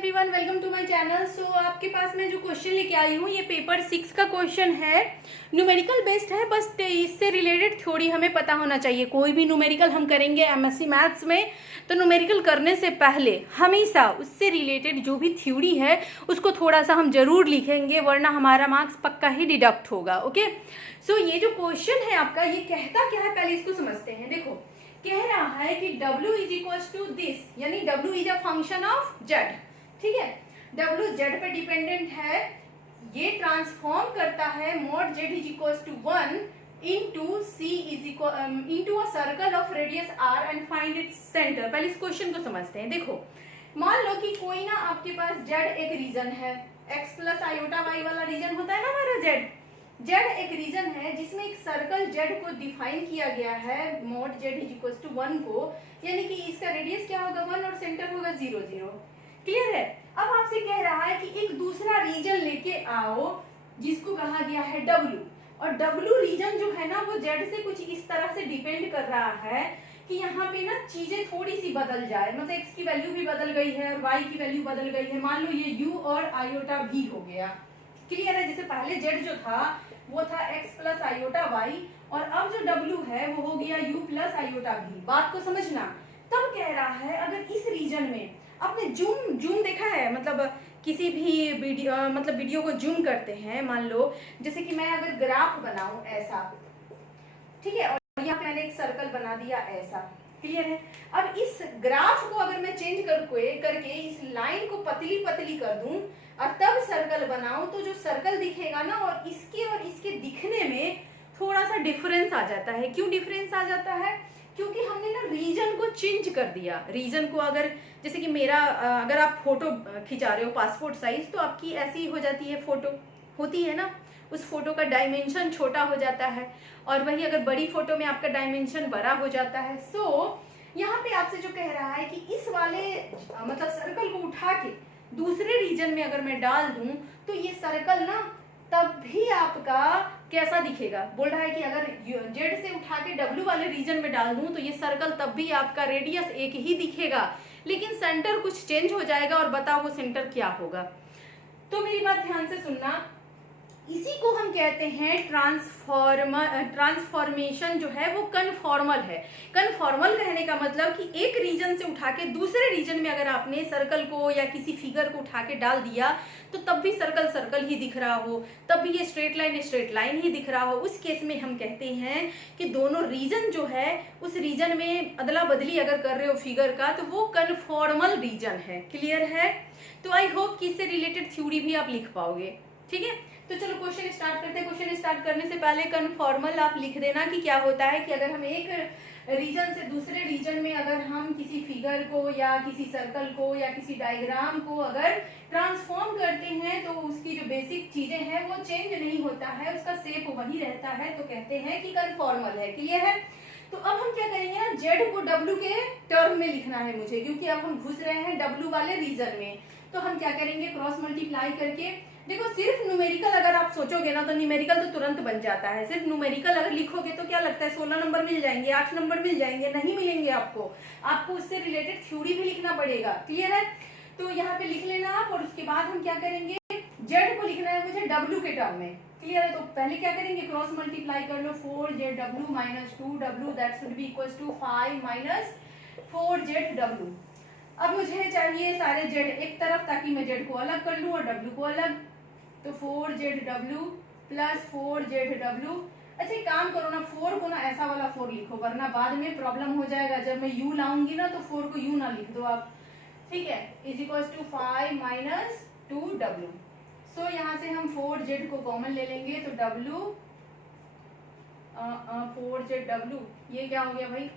Everyone, welcome to my channel. So आपके पास मैं जो क्वेश्चन लेके आई हूँ ये पेपर 6 का क्वेश्चन है। न्यूमेरिकल बेस्ड है, बस इससे रिलेटेड थ्योरी हमें पता होना चाहिए। कोई भी न्यूमेरिकल हम करेंगे एमएससी मैथ्स में तो न्यूमेरिकल करने से पहले हमेशा उससे रिलेटेड जो भी थ्योरी है उसको थोड़ा सा हम जरूर लिखेंगे, वरना हमारा मार्क्स पक्का ही डिडक्ट होगा। ओके, सो ये जो क्वेश्चन है आपका, ये कहता क्या है पहले इसको समझते हैं। देखो, कह रहा है कि W is equal to this, यानी W is a function of Z। ठीक है, W Z पे डिपेंडेंट है, ये ट्रांसफॉर्म करता है mod Z is equal to 1 into C is equal into a circle of radius R and find its centre. पहले इस क्वेश्चन को समझते हैं। देखो, मान लो कि कोई ना आपके पास Z एक रीजन है, x प्लस आयोटा y वाला रीजन होता है ना हमारा Z एक रीजन है जिसमें एक सर्कल Z को डिफाइन किया गया है mod Z is equal to 1 को, यानी कि इसका रेडियस क्या होगा 1 और सेंटर होगा 0 0। क्लियर है। अब आपसे कह रहा है कि एक दूसरा रीजन लेके आओ जिसको कहा गया है W, और W रीजन जो है ना वो Z से कुछ इस तरह से डिपेंड कर रहा है कि यहाँ पे ना चीजें थोड़ी सी बदल जाए, मतलब x की वैल्यू भी बदल गई है और y की वैल्यू बदल गई है। मान लो ये u और आयोटा भी हो गया। क्लियर है। जैसे पहले Z जो था वो था x प्लस आयोटा y, और अब जो W है वो हो गया u प्लस आयोटा v। बात को समझना। तब कह रहा है अगर इस रीजन में आपने जूम देखा है, मतलब किसी भी वीडियो को जूम करते हैं। मान लो जैसे कि मैं अगर ग्राफ बनाऊं ऐसा, ठीक है, और यहाँ पे मैंने एक सर्कल बना दिया ऐसा। क्लियर है। अब इस ग्राफ को अगर मैं चेंज करके इस लाइन को पतली पतली कर दूं और तब सर्कल बनाऊं तो जो सर्कल दिखेगा ना और इसके दिखने में थोड़ा सा डिफरेंस आ जाता है। क्यों डिफरेंस आ जाता है? क्योंकि हमने ना रीजन को चेंज कर दिया। रीजन को अगर जैसे कि मेरा अगर आप फोटो खिंचा रहे हो पासपोर्ट साइज, तो आपकी ऐसी हो जाती है, फोटो होती है ना, उस फोटो का डायमेंशन छोटा हो जाता है, और वही अगर बड़ी फोटो में आपका डायमेंशन बड़ा हो जाता है। सो यहाँ पे आपसे जो कह रहा है कि इस वाले मतलब सर्कल को उठा के दूसरे रीजन में अगर मैं डाल दूं तो ये सर्कल ना तब भी आपका कैसा दिखेगा। बोल रहा है कि अगर Z से उठा के W वाले रीजन में डाल दूं तो ये सर्कल तब भी आपका रेडियस एक ही दिखेगा, लेकिन सेंटर कुछ चेंज हो जाएगा। और बताओ वो सेंटर क्या होगा। तो मेरी बात ध्यान से सुनना, इसी को हम कहते हैं ट्रांसफॉर्मेशन जो है वो कन्फॉर्मल है। कन्फॉर्मल कहने का मतलब कि एक रीजन से उठा के दूसरे रीजन में अगर आपने सर्कल को या किसी फिगर को उठा के डाल दिया तो तब भी सर्कल सर्कल ही दिख रहा हो, तब भी ये स्ट्रेट लाइन ही दिख रहा हो। उस केस में हम कहते हैं कि दोनों रीजन जो है उस रीजन में अदला बदली अगर कर रहे हो फिगर का तो वो कन्फॉर्मल रीजन है। क्लियर है। तो आई होप कि इससे रिलेटेड थ्योरी भी आप लिख पाओगे। ठीक है, तो चलो क्वेश्चन स्टार्ट करते हैं। क्वेश्चन स्टार्ट करने से पहले कन्फॉर्मल आप लिख देना कि क्या होता है कि अगर हम एक रीजन से दूसरे रीजन में अगर हम किसी फिगर को या किसी सर्कल को या किसी डायग्राम को अगर ट्रांसफॉर्म करते हैं तो उसकी जो बेसिक चीजें हैं वो चेंज नहीं होता है, उसका शेप वही रहता है, तो कहते हैं कि कन्फॉर्मल है। क्लियर है। तो अब हम क्या करेंगे, Z को W के टर्म में लिखना है मुझे, क्योंकि अब हम घुस रहे हैं W वाले रीजन में। तो हम क्या करेंगे, क्रॉस मल्टीप्लाई करके। देखो, सिर्फ न्यूमेरिकल अगर आप सोचोगे ना तो न्यूमेरिकल तो तुरंत बन जाता है। सिर्फ न्यूमेरिकल अगर लिखोगे तो क्या लगता है 16 नंबर मिल जाएंगे, 8 नंबर मिल जाएंगे? नहीं मिलेंगे आपको उससे रिलेटेड थ्योरी भी लिखना पड़ेगा। क्लियर है। तो यहाँ पे लिख लेना आप, और उसके बाद हम क्या करेंगे, Z को लिखना है मुझे W के टर्म में। क्लियर है। तो पहले क्या करेंगे, क्रॉस मल्टीप्लाई कर लो, 4ZW minus 2W that should be equal to 5 minus 4ZW। अब मुझे चाहिए सारे Z एक तरफ ताकि मैं Z को अलग कर लूं और W को अलग। तो 4ZW प्लस 4ZW। अच्छा, एक काम करो ना, 4 को ना ऐसा वाला 4 लिखो, वरना बाद में प्रॉब्लम हो जाएगा। जब मैं U लाऊंगी ना तो 4 को U ना लिख दो आप। ठीक है, is equal to 5 minus 2W। So यहाँ से हम 4Z को कॉमन ले लेंगे तो W 4ZW, ये क्या हो गया भाई,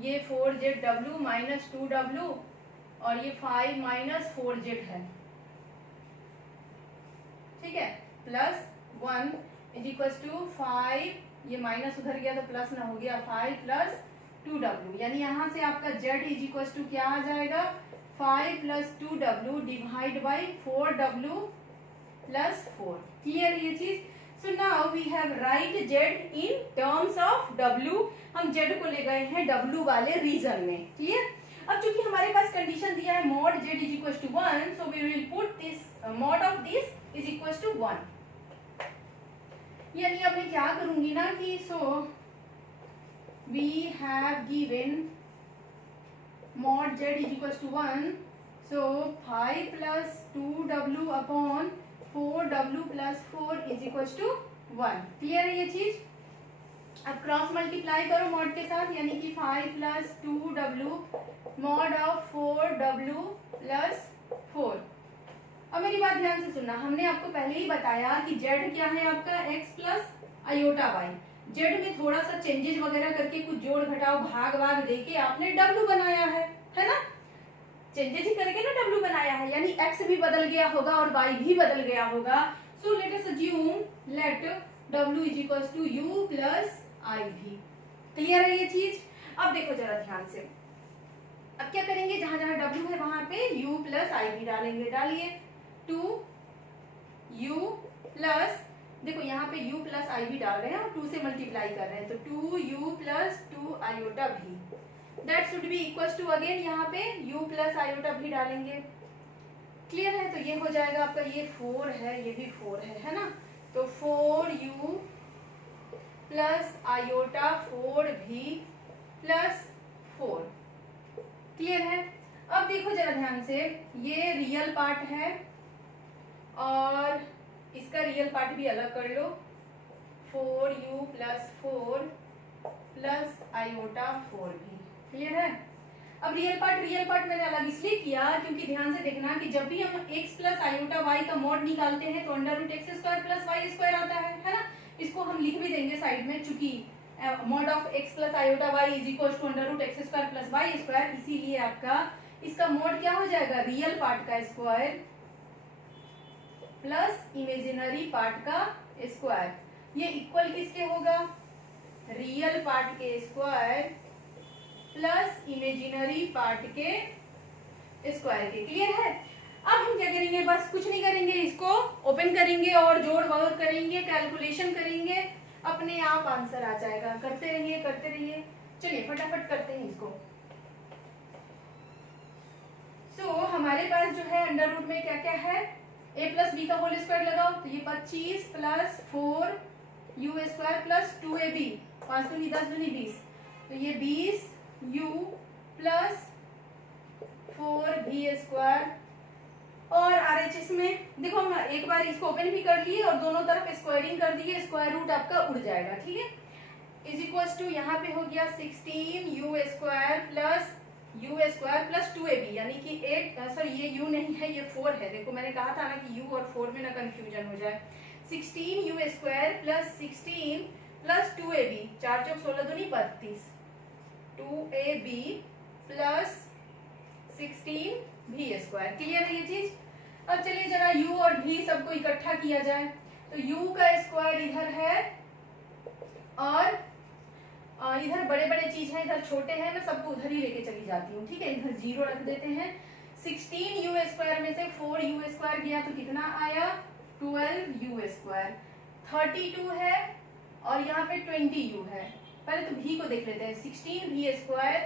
ये 4ZW माइनस 2W और ये 5 माइनस 4Z है। ठीक है, प्लस 1 इज इक्वल टू 5, ये माइनस उधर गया तो प्लस ना हो गया, 5 प्लस 2W, यानी यहाँ से आपका Z इज इक्वल टू क्या आ जाएगा, 5 plus 2W divide by 4W plus 4। Clear ये चीज। So now we have write Z in terms of W। हम Z को ले गए हैं W वाले रीजन में। क्लियर। अब चूंकि हमारे पास कंडीशन दिया है mod z is equal to 1, so we will put this mod of this is equal to 1। यानी अब मैं क्या करूंगी ना कि we have given mod z is equal to 1, so 5 plus 2w upon 4w plus 4 is equal to 1। Clear है ये चीज? अब क्रॉस मल्टीप्लाई करो मॉड के साथ, यानी कि 5 plus 2w mod of 4w plus 4। अब मेरी बात ध्यान से सुनना, हमने आपको पहले ही बताया कि z क्या है आपका x plus iota y। z में थोड़ा सा चेंजेस वगैरह करके कुछ जोड़ घटाव भाग भाग देके आपने w बनाया है ना? चेंजेस ही करके ना w बनाया है, यानी x भी बदल गया होगा और y भी बदल गया होगा। So let us assume let w is equal to u plus i भी। क्लियर है ये चीज? अब देखो जरा ध्यान से, अब क्या करेंगे, जहां जहां w है वहां पे u प्लस i भी डालेंगे। डालिए 2u प्लस, देखो यहाँ पे u प्लस i भी डाल रहे हैं और 2 से मल्टीप्लाई कर रहे हैं, तो 2u प्लस 2 आयोटा भी, that should be equal to again यहाँ पे u प्लस आयोटा भी डालेंगे। क्लियर है? तो ये हो जाएगा आपका, ये 4 है, ये भी 4 है ना? तो 4u प्लस आयोटा 4 भी प्लस 4। क्लियर है? अब देखो जरा ध्यान से, ये रियल पार्ट है और इसका रियल पार्ट भी अलग कर लो, 4u प्लस 4 प्लस आयोटा 4 भी। क्लियर है? अब रियल पार्ट मैंने अलग इसलिए किया क्योंकि ध्यान से देखना कि जब भी हम x प्लस आयोटा y का मॉड निकालते हैं तो under root x square plus y square आता है ना? इसको हम लिख भी देंगे साइड में, चूंकि mod of x plus iota y is equal to under root x square plus y square, इसीलिए आपका इसका मॉड क्या हो जाएगा, रियल पार्ट का स्क्वायर प्लस इमेजिनरी पार्ट का स्क्वायर। ये इक्वल किसके होगा, रियल पार्ट के स्क्वायर प्लस इमेजिनरी पार्ट के स्क्वायर के। क्लियर है? अब हम क्या करेंगे, बस कुछ नहीं करेंगे, इसको ओपन करेंगे और जोड़ वोड़ करेंगे, कैलकुलेशन करेंगे, अपने आप आंसर आ जाएगा। करते रहिए। चलिए फटाफट करते हैं इसको। सो हमारे पास जो है अंडर रूट में क्या क्या है, a प्लस बी का होल स्क्वायर लगाओ, तो ये 25 plus 4u square plus 2ab, 5 दूनी 10 दूनी 20, तो ये 20u प्लस 4b स्क्वायर। और RHS में देखो हम एक बार इसको ओपन भी कर लिए और दोनों तरफ स्क्वायरिंग कर दिए, स्क्वायर रूट आपका उड़ जाएगा। ठीक है? इज इक्वल टू यहाँ पे हो गया 16u square plus u square plus 2ab, यानी कि 8, सॉरी ये u नहीं है, ये 4 है। देखो मैंने कहा था ना कि u और 4 में ना कंफ्यूजन हो जाए। 16u square plus 16 plus 2ab, 4 चौक 16 दूनी 32, 2ab plus 16v square. Clear है ये चीज? अब चलिए जरा u और v सबको इकट्ठा किया जाए, तो u का स्क्वायर इधर है और इधर बड़े बड़े चीज है, इधर छोटे हैं, मैं सबको उधर ही लेके चली जाती हूँ। ठीक है? इधर 0 रख देते हैं। 16u स्क्वायर में से 4u स्क्वायर गया तो कितना आया, 12u स्क्वायर। 32 है और यहाँ पे 20u है। पहले तो v को देख लेते हैं, 16v स्क्वायर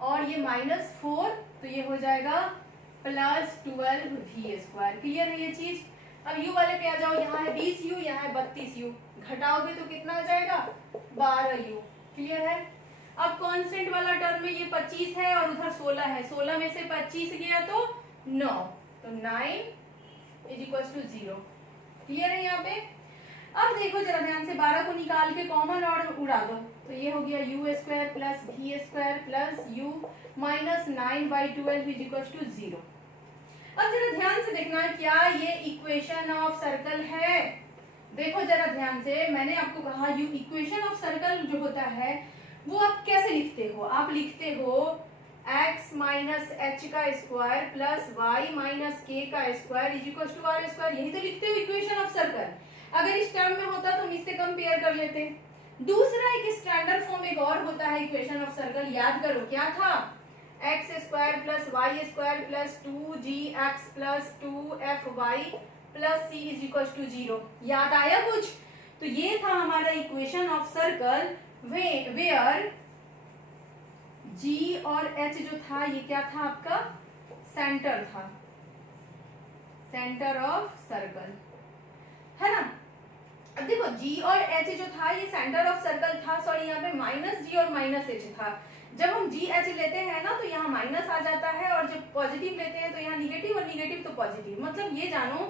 और ये -4, तो ये हो जाएगा प्लस 12v स्क्वायर। क्लियर है ये चीज? अब u वाले पे आ जाओ, यहाँ है 20u, यहाँ है 32u, घटाओगे तो कितना आ जाएगा, 12u। क्लियर है? अब कांस्टेंट वाला टर्म में ये 25 है और उधर 16 है, 16 में से 25 गया तो 9, तो 9 इज इक्वल टू 0। क्लियर है यहाँ पे? अब देखो जरा ध्यान से, 12 को निकाल के कॉमन और उड़ा दो, तो ये हो गया u square plus v square plus u minus 9/12 is equal to 0। अब जरा ध्यान से देखना, क्या ये इक्वेशन ऑफ सर्कल है? देखो जरा ध्यान से, मैंने आपको कहा इक्वेशन ऑफ सर्कल जो होता है वो आप कैसे लिखते हो, आप लिखते हो x माइनस एच का square plus y minus k का square is equal to r square, यही तो लिखते हो इक्वेशन ऑफ सर्कल। अगर इस टर्म में होता तो हम इससे कंपेयर कर लेते। दूसरा एक स्टैंडर्ड फॉर्म एक और होता है इक्वेशन ऑफ सर्कल, याद करो क्या था, x square plus y square plus 2gx plus 2fy plus c is equal to 0। याद आया कुछ? तो ये था हमारा equation of circle where G और एच जो था ये क्या था आपका, सेंटर था, सेंटर ऑफ सर्कल, है ना। अब देखो जी और एच जो था ये सेंटर ऑफ सर्कल था, सॉरी यहाँ पे माइनस जी और माइनस एच था। जब हम जी एच लेते हैं ना तो यहाँ माइनस आ जाता है, और जब पॉजिटिव लेते हैं तो यहाँ निगेटिव, और निगेटिव तो पॉजिटिव। मतलब ये जानो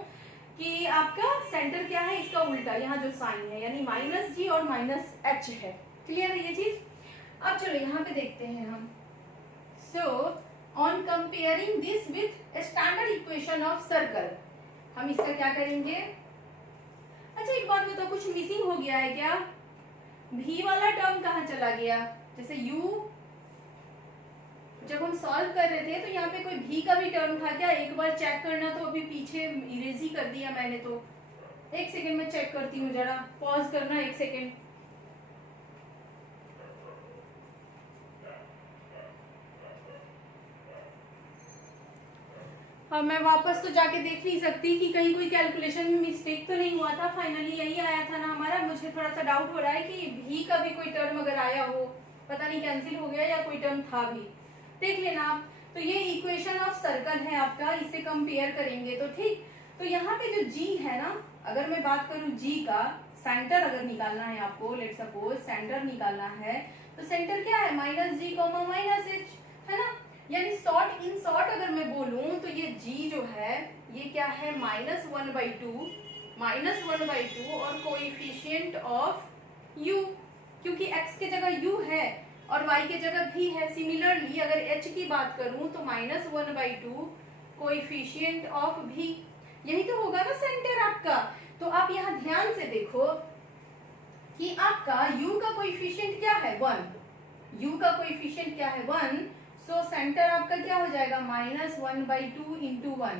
कि आपका सेंटर क्या है, इसका उल्टा, यहाँ जो साइन है यानी माइनस जी और माइनस एच है। क्लियर है ये चीज। अब चलो यहाँ पे देखते हैं हम। So on comparing this with standard equation of circle, हम इसका क्या करेंगे। अच्छा एक बात बताओ, कुछ मिसिंग हो गया है क्या, भी वाला टर्म कहाँ चला गया। जैसे u जब हम सॉल्व कर रहे थे तो यहाँ पे कोई भी का भी टर्म था क्या, एक बार चेक करना। तो अभी पीछे इरेज ही कर दिया मैंने, तो एक सेकेंड में चेक करती हूँ, जरा पॉज करना एक सेकेंड। अब मैं वापस तो जाके देख नहीं सकती कि कहीं कोई कैलकुलेशन में मिस्टेक तो नहीं हुआ था। फाइनली यही आया था ना हमारा। मुझे थोड़ा सा डाउट हो रहा है कि भी का भी कोई टर्म अगर आया हो, पता नहीं कैंसिल हो गया या कोई टर्म था भी, देख लेना आप। तो ये इक्वेशन ऑफ सर्कल है आपका, इससे कंपेयर करेंगे तो ठीक। तो यहाँ पे जो जी है ना, अगर मैं बात करूं जी का, सेंटर अगर निकालना है आपको, लेट सपोज सेंटर निकालना है, तो सेंटर क्या है, माइनस जी कॉमा माइनस एच, है ना। यानी शॉर्ट इन शॉर्ट अगर मैं बोलूं तो ये g जो है ये क्या है, -1/2, -1/2 और कोएफिशिएंट ऑफ u, क्योंकि x के जगह u है और y के जगह भी है। सिमिलरली अगर h की बात करूं तो -1/2 कोएफिशिएंट ऑफ v, यही तो होगा ना सेंटर आपका। तो आप यहाँ ध्यान से देखो कि आपका u का कोएफिशिएंट क्या है, 1, u का कोएफिशिएंट क्या है, 1। सो सेंटर आपका क्या हो जाएगा, -1/2 इंटू 1।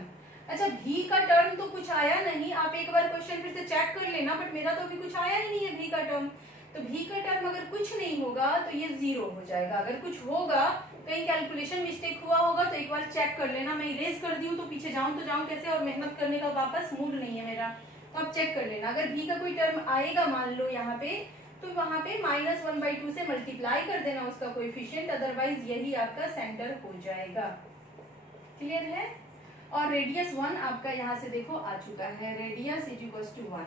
अच्छा भी का टर्म तो कुछ आया नहीं, आप एक बार क्वेश्चन फिर से चेक कर लेना, बट मेरा तो अभी कुछ आया ही नहीं है भी का टर्म। तो भी का टर्म अगर कुछ नहीं होगा तो ये 0 हो जाएगा। अगर कुछ होगा, कहीं कैलकुलेशन मिस्टेक हुआ होगा तो एक बार चेक कर लेना। मैं इरेज कर दी हूँ तो पीछे जाऊं तो जाऊं कैसे, और मेहनत करने का वापस मूड नहीं है मेरा, तो आप चेक कर लेना। अगर भी का कोई टर्म आएगा मान लो यहाँ पे, तो वहां पे -1/2 से मल्टीप्लाई कर देना उसका कोएफिशिएंट, अदरवाइज यही आपका सेंटर हो जाएगा। क्लियर है। और रेडियस 1 आपका यहाँ से देखो आ चुका है, रेडियस = 1,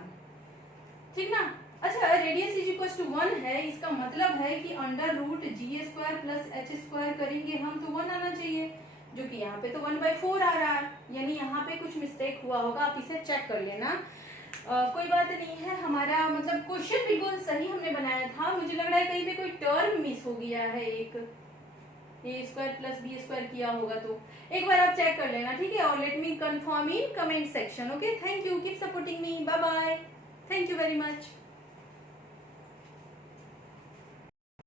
ठीक ना। अच्छा रेडियस = 1 है, इसका मतलब है कि √g² + h² करेंगे हम तो 1 आना चाहिए, जो कि यहाँ पे तो 1/4 आ रहा है, यानी यहाँ पे कुछ मिस्टेक हुआ होगा, आप इसे चेक कर लेना। कोई बात नहीं है, हमारा मतलब क्वेश्चन बिल्कुल सही हमने बनाया था। मुझे लग रहा है कहीं पे कोई टर्म मिस हो गया है, एक a² + b² किया होगा, तो एक बार आप चेक कर लेना, ठीक है। और let me confirm in comment section. Okay, thank you, keep supporting me, bye bye, thank you very much.